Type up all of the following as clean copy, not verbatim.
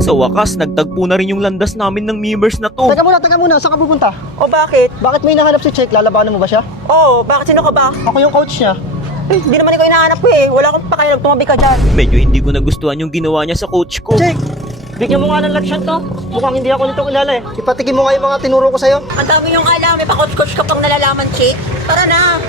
Sa wakas, nagtagpo na rin yung landas namin ng memers na to. Teka muna, saan ka pupunta? O bakit? Bakit may nahanap si Check? Lalabanan mo ba siya? Oo, bakit sino ka ba? Ako yung coach niya. Eh, di naman ikaw inahanap ko eh. Wala akong pakialam, tumabi ka dyan. Medyo hindi ko nagustuhan yung ginawa niya sa coach ko. Check! Bigyan mo nga ng laksyan to. Mukhang hindi ako nito kilala eh. Ipatikin mo nga yung mga tinuro ko sa'yo. Ang dami yung alam, may pa-coach-coach ka pang nalalaman, chick. Tara na.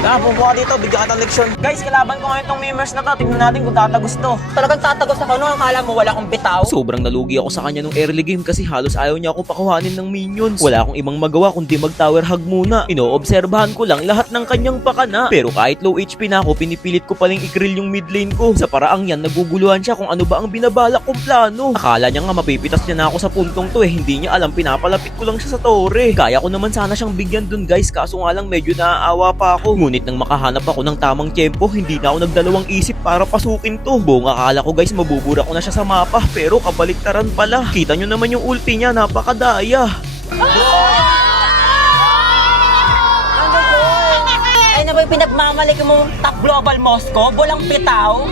Pupunta dito, bigyan ka ng leksyon. Guys, kalaban ko ngayon itong memers na to. Tignan natin kung tatagos to. Talagang tatagos ako, no? Akala mo wala akong bitaw. Sobrang nalugi ako sa kanya nung early game kasi halos ayaw niya akong pakuhanin ng minions. Wala akong ibang magawa kundi mag-tower hug muna. Inoobserbahan ko lang lahat ng kanyang pakana. Pero kahit low HP na ako, pinipilit ko paling i-grill yung mid lane ko. Sa paraang yan, naguguluhan siya kung ano ba ang binabalak kong plano. Akala niya nga mapipitas niya na ako sa puntong to eh. Hindi niya alam, pinapalapit ko lang siya sa torre. Kaya ko naman sana siyang bigyan dun guys, kaso nga lang medyo naaawa pa ako. Ngunit nang makahanap ako ng tamang tempo, hindi na ako nagdalawang isip para pasukin to. Buong akala ko guys, mabubura ko na siya sa mapa, pero kabaliktaran pala. Kita nyo naman yung ulti niya, napakadaya. Ay na ba yung pinagmamalik mo top global Moscow? Bolang bitaw?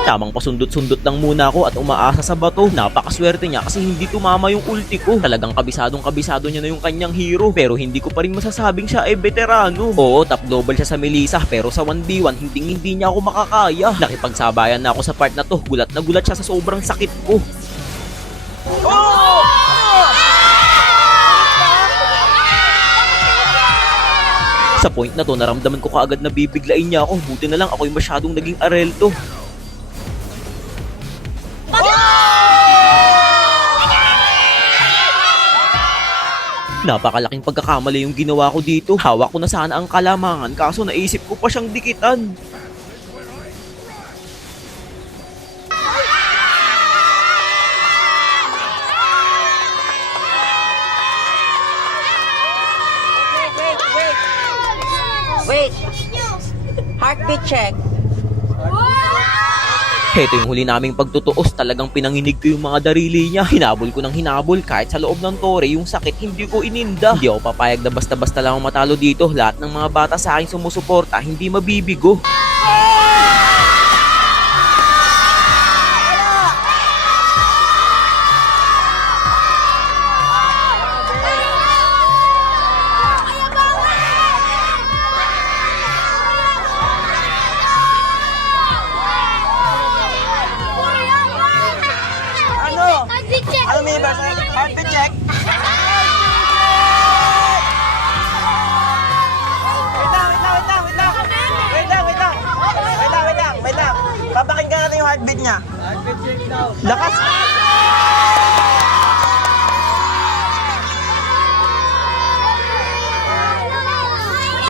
Tamang pasundot-sundot lang muna ako at umaasa sa bato. Napakaswerte niya kasi hindi tumama yung ulti ko. Talagang kabisadong-kabisado niya na yung kanyang hero. Pero hindi ko pa rin masasabing siya ay veterano. Oo, top global siya sa Melissa, pero sa 1v1 hindi niya ako makakaya. Nakipagsabayan na ako sa part na to. Gulat na gulat siya sa sobrang sakit ko. Sa point na to, naramdaman ko kaagad na bibiglain niya ako. Buti na lang ako'y masyadong naging arelto. Napakalaking pagkakamali yung ginawa ko dito. Hawak ko na sana ang kalamangan kaso naisip ko pa siyang dikitan. Wait. Heartbeat check. Heto yung huli naming pagtutuos, talagang pinanginig ko yung mga darili niya. Hinabol ko ng hinabol kahit sa loob ng tore, yung sakit hindi ko ininda. Hindi ako papayag na basta-basta lang matalo dito. Lahat ng mga bata sa akin sumusuporta, hindi mabibigo. Ano memers? Heartbeat check. Wait lang. Papakinggan natin yung heartbeat niya. Lakas!